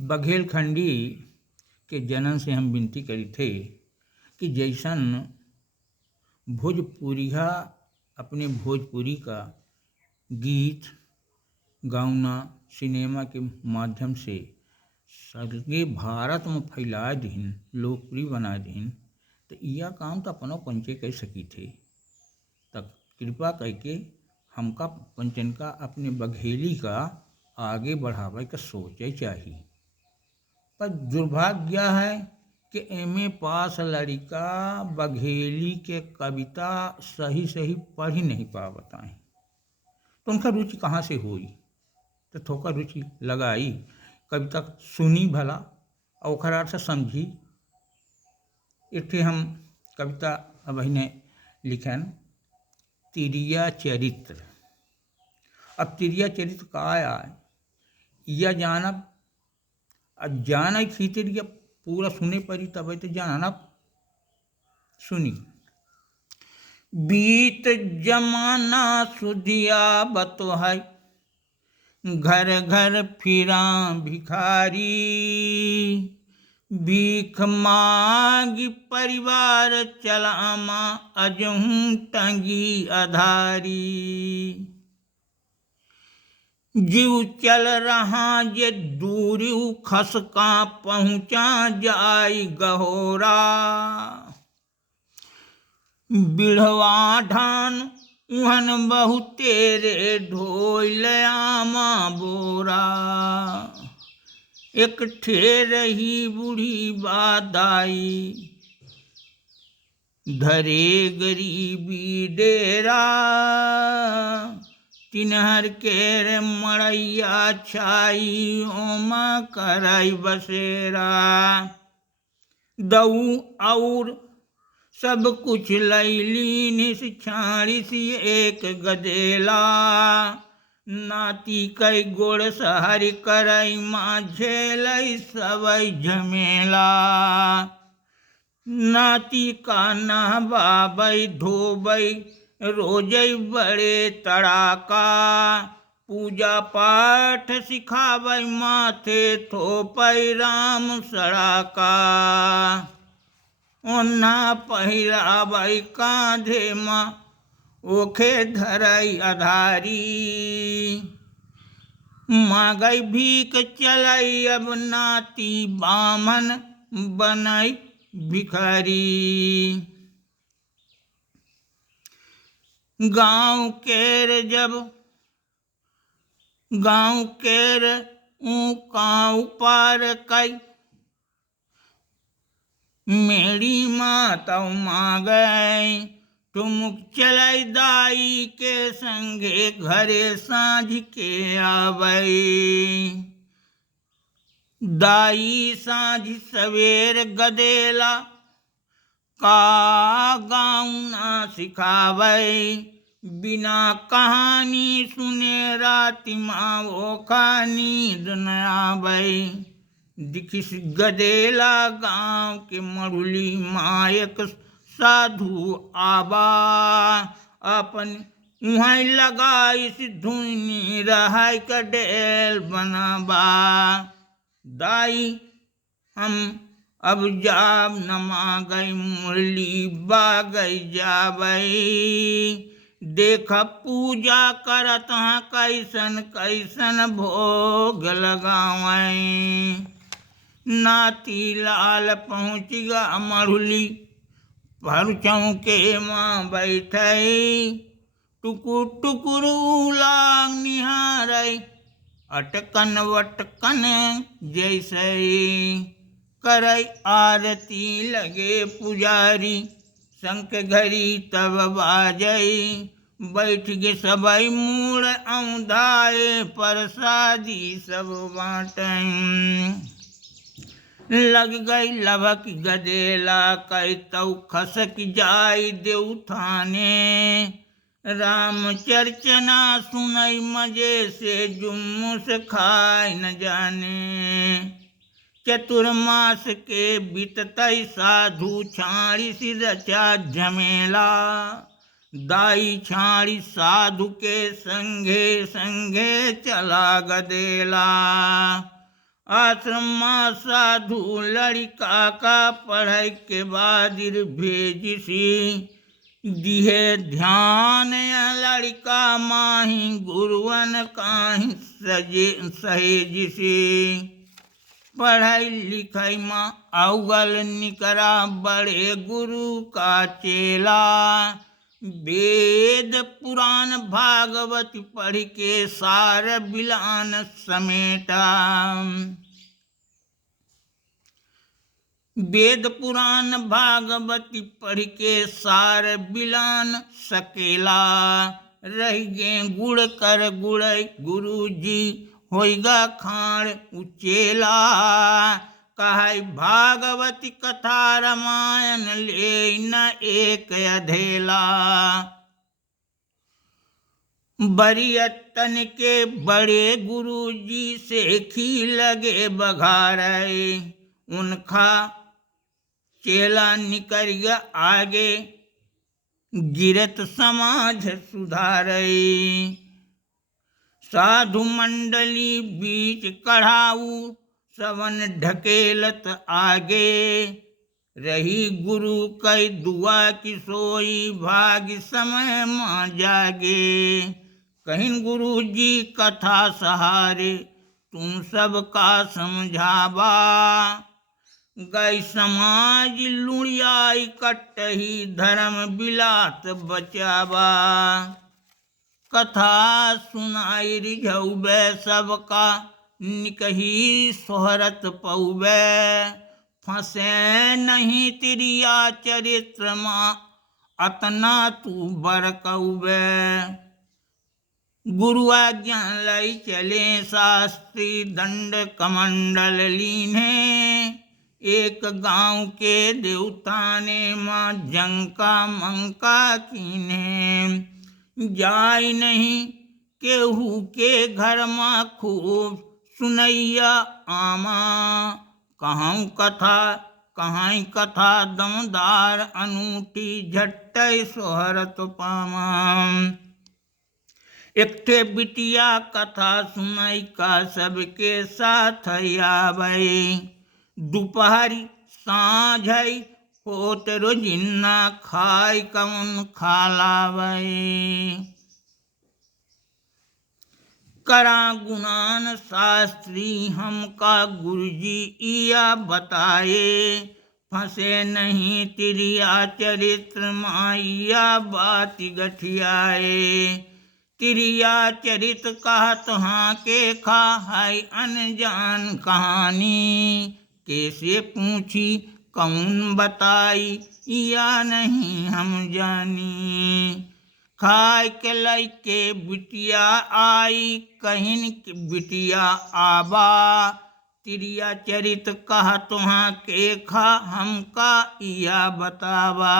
बघेलखंडी के जनन से हम विनती करी थे कि जैसन भोजपुरिया अपने भोजपुरी का गीत गाउना सिनेमा के माध्यम से सगे भारत में फैला दीन, लोकप्रिय बना दीन, तो यह काम तो अपनों पंचे कर सकी थे। तब कृपा करके हमका पंचन का अपने बघेली का आगे बढ़ावे का सोचे चाहिए। पर दुर्भाग्य है कि एमए पास लड़का बघेली के कविता सही सही पढ़ ही नहीं पावता है, तो उनका रुचि कहाँ से हुई। तो थोड़ा रुचि लगाई, कविता सुनी भला और ओकर अर्थ समझी। एक हम कविता अब ने लिखन तिरिया चरित्र। अब तिरिया चरित्र का आया यह जानब जान खींचे या पूरा सुने पड़ी तब तो जानब सुनी। बीत जमाना सुधिया बतो है, घर घर फिरा भिखारी, भीख मांगी परिवार चलामा, अजहूं टंगी अधारी। जीव चल रहा जे दूरी खसका, पहुँचा जाई गहोरा। बिढ़वा ढान उहन बहु तेरे, ढोल आमा बोरा। एक ठेर ही बूढ़ी बादाई, धरे गरीबी डेरा। तिनहर केर मड़ैया छाई, ओमा कराई बसेरा। दऊ और सब कुछ लैली, निस छाड़िस एक गदेला। नाती कई गोड़ सहरी करई, माँ झेलई सबई झमेला। नाती का नहबाबई धोबई, रोजई बड़े तड़ाका। पूजा पाठ सिखावई, माथे थोपई राम सड़ाका। ओन्हा पहिरावई कांधे माँ, ओखे धरई अधारी। मांगई भीख चलई, अब नाती बामन बनई भिखारी। गाँव केर ऊकाऊ पार कई, मेरी माता मांगई। ठुमुक चलाई दाई के संगे, घरे साँझ के आवई। दाई साँझ सवेर गदेला, का गाउना सिखावई। बिना कहानी सुने राति माँ, ओखा नींद न आवई। दिखिस गदेला गाँव के मरुली, मायक साधु आबा। अपन उहाँ लगाइस धुनी, रहाय का डेल बनाबा। दाई हम अब जाब न मांगई, मुरली बागई जाबई। देख पूजा करत हाँ, कैसन कैसन भोग लगावई। नाती लाल पहुँच गा मरुली, भर चौके माँ बैठई। टुकुर टुकुर लाग निहारई, अटकन वटकन जैसे। करई आरती लगे पुजारी, शंख घड़ी तब बाजई। बैठ गे सबई मूड़ औंधाए, प्रसादी सब बाँटई। लग गई लबक गदेला, कई तऊ खसक जाई देवथाने। राम चर्चना सुनई मजे से, जुम्मुस खाए न जाने। चतुर्मास के बीततई, साधु छाड़ी सी रचा झमेला। दाई छाड़ी साधु के संगे संगे, चला गदेला। आश्रम साधु लड़िका का पढ़ाई के बाद भेजिसी दिहे ध्यान लड़का माही गुरुवन काहि सहेजिसी पढ़ाई लिखाई माँ अव्वल निकरा बड़े गुरु का चेला वेद पुराण भागवत पढ़ के सार बिलान समेटा वेद पुराण भागवत पढ़ के सार बिलान सकेला रह गे गुड़ कर गुड़ई गुरु जी होइगा खाण उचेला कहाई भागवती कथा रामायण ले न एक अधेला बरियतन के बड़े गुरु जी से खी लगे बघारे उनका चेला निकर गया आगे गिरत समाज सुधारे साधु मंडली बीच कढ़ाऊ सवन ढकेलत आगे रही गुरु कई दुआ की सोई भाग समय माँ जागे कहीं गुरु जी कथा सहारे तुम सबका समझावा गई समाज लुड़ियाई कटही धर्म बिलात बचावा कथा सुनाई रिझौबे सबका निकही सोहरत पौबे फंसे नहीं तिरिया चरित्र माँ अतना तू बरकौबे गुरु आज्ञा लाई चले शास्त्री दंड कमंडल लीने एक गांव के देवता ने माँ जंका मंका कीने जाय नहीं केहू के घर माँ खूब सुनैया आमा कहाँ कथा दमदार अनूठी झट्टै सोहरत पामा एकठे बिटिया कथा सुनाई का सबके साथ आवे दोपहरी साँझ होत रोजिन्ना खाई कौन खालावे करा गुणान शास्त्री हमका गुरुजी इया बताए फंसे नहीं तिरिया चरित्र माइया बात गठियाए तिरिया चरित कहा तुहाँ के खा है अनजान कहानी कैसे पूछी कौन बताई या नहीं हम जानी खाए के लैके बिटिया आई कहिन बिटिया आबा तिरिया चरित कहा तुहाँ के खा हमका या बतावा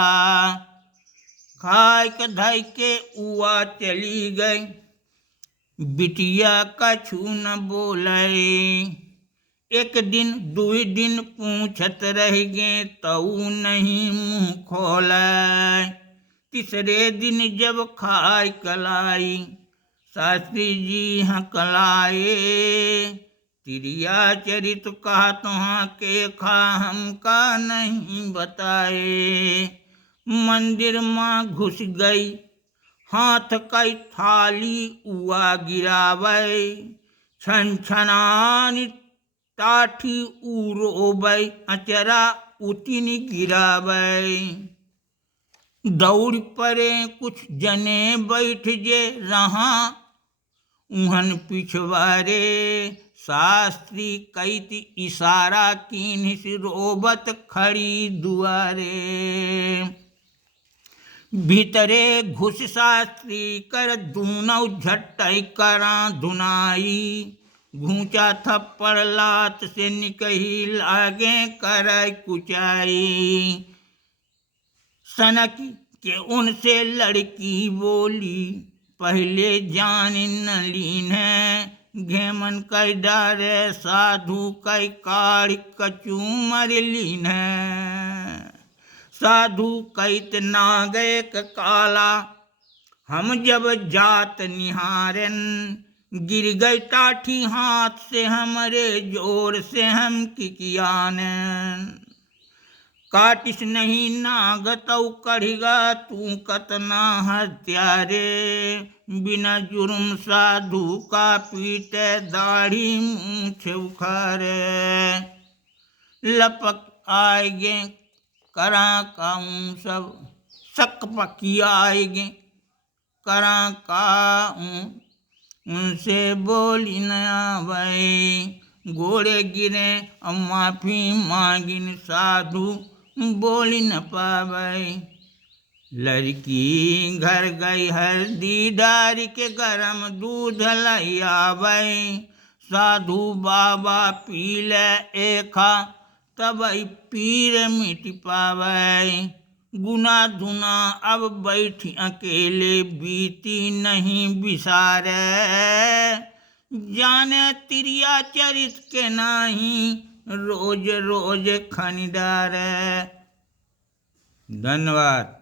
खाए के धई के उआ चली गई बिटिया कछु न बोले एक दिन दुई दिन पूछत रह गे तऊ नहीं मुँह खोले तीसरे दिन जब खाय कलाई शास्त्री जी हकलाए तिरिया चरित कहा तुहाँ के खा हमका नहीं बताए मंदिर माँ घुस गई हाथ कई थाली उआ गिरावे छन छनानी टाठी उरोबै अचरा उतिन गिरावे दौड़ पड़े कुछ जने बैठ जे रहा उहन पिछवारे शास्त्री कैत इशारा कीन्हिस रोबत खड़ी दुआरे भीतरे घुस शास्त्री कर दूनौ झट्टै करा धुनाई घूंचा थप्पड़ लात से निकही लागे करय कुचाई सनक के उनसे लड़की बोली पहले जान न लीन है घेमन कई डारे साधु कई काढ़ कचू मर लीन है साधु कैत नागे काला हम जब जात निहारन गिर गई टाठी हाथ से हमरे, जोर से हम किकियाने। काटिस नहीं नागतौ कढ़िगा, तू कतना हत्यारे। बिना जुर्म साधु का पीटे, दाढ़ी मूछ उखारे। लपक आएगे करा काऊं सब, शक पकी आएगे करा काऊं। उनसे बोली न आवे, घोड़े गिरे अब माफी मांगिन, साधु बोली न पावे। लड़की घर गई हल्दी डारी के, गरम दूध लाई आवे। साधु बाबा पी ले एखा, तब पीर मिट पावे। गुना धुना अब बैठी अकेले, बीती नहीं बिसारे। जाने तिरिया चरित के नाही, रोज रोज खनि डारे। धन्यवाद।